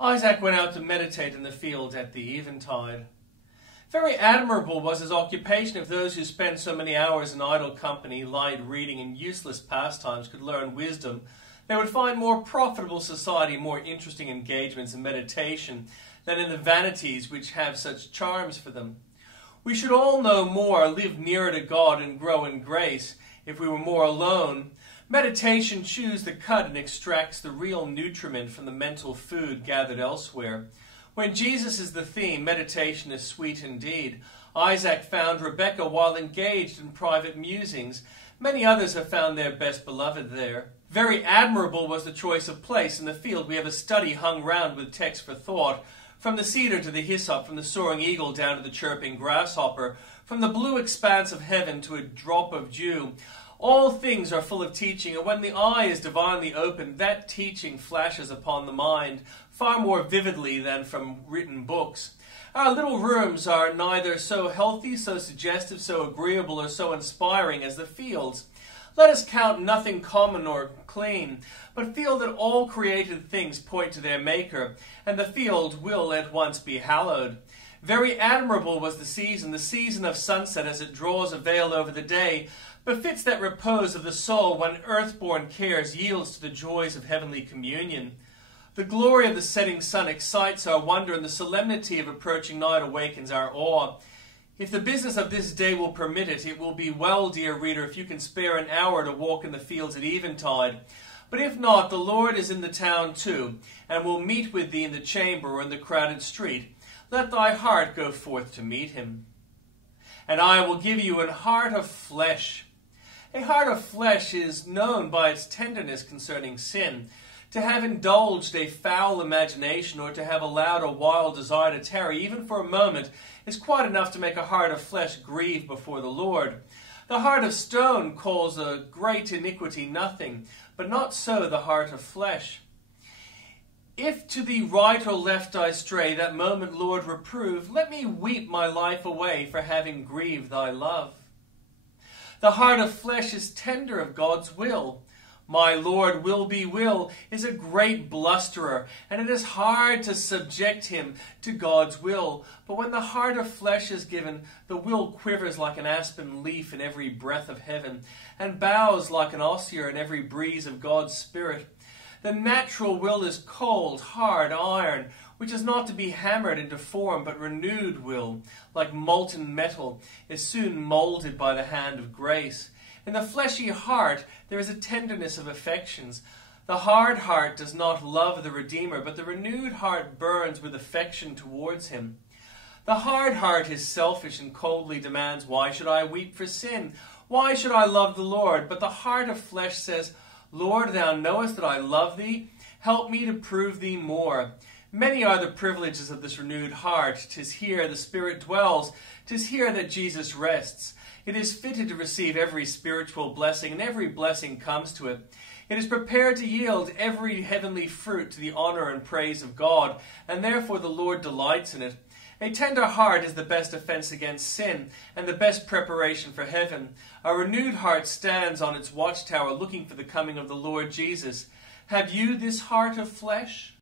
Isaac went out to meditate in the field at the eventide. Very admirable was his occupation if those who spent so many hours in idle company, light reading, and useless pastimes could learn wisdom. They would find more profitable society, more interesting engagements and meditation than in the vanities which have such charms for them. We should all know more, live nearer to God, and grow in grace if we were more alone. Meditation chews the cud and extracts the real nutriment from the mental food gathered elsewhere. When Jesus is the theme, meditation is sweet indeed. Isaac found Rebekah while engaged in private musings. Many others have found their best beloved there. Very admirable was the choice of place. In the field we have a study hung round with text for thought, from the cedar to the hyssop, from the soaring eagle down to the chirping grasshopper, from the blue expanse of heaven to a drop of dew. All things are full of teaching, and when the eye is divinely opened, that teaching flashes upon the mind far more vividly than from written books. Our little rooms are neither so healthy, so suggestive, so agreeable, or so inspiring as the fields. Let us count nothing common or clean, but feel that all created things point to their Maker, and the field will at once be hallowed. Very admirable was the season of sunset as it draws a veil over the day, befits that repose of the soul when earth-born cares yields to the joys of heavenly communion. The glory of the setting sun excites our wonder, and the solemnity of approaching night awakens our awe. If the business of this day will permit it, it will be well, dear reader, if you can spare an hour to walk in the fields at eventide. But if not, the Lord is in the town too, and will meet with thee in the chamber or in the crowded street. Let thy heart go forth to meet him. And I will give you an heart of flesh. A heart of flesh is known by its tenderness concerning sin. To have indulged a foul imagination, or to have allowed a wild desire to tarry, even for a moment, is quite enough to make a heart of flesh grieve before the Lord. The heart of stone calls a great iniquity nothing, but not so the heart of flesh. If to the right or left I stray, that moment, Lord, reprove. Let me weep my life away for having grieved thy love. The heart of flesh is tender of God's will. My Lord will be will is a great blusterer, and it is hard to subject him to God's will. But when the heart of flesh is given, the will quivers like an aspen leaf in every breath of heaven, and bows like an osier in every breeze of God's Spirit. The natural will is cold, hard iron, which is not to be hammered into form, but renewed will, like molten metal, is soon molded by the hand of grace. In the fleshy heart there is a tenderness of affections. The hard heart does not love the Redeemer, but the renewed heart burns with affection towards him. The hard heart is selfish and coldly demands, why should I weep for sin? Why should I love the Lord? But the heart of flesh says, Lord, thou knowest that I love thee. Help me to prove thee more. Many are the privileges of this renewed heart. 'Tis here the Spirit dwells. 'Tis here that Jesus rests. It is fitted to receive every spiritual blessing, and every blessing comes to it. It is prepared to yield every heavenly fruit to the honor and praise of God, and therefore the Lord delights in it. A tender heart is the best offense against sin, and the best preparation for heaven. A renewed heart stands on its watchtower looking for the coming of the Lord Jesus. Have you this heart of flesh?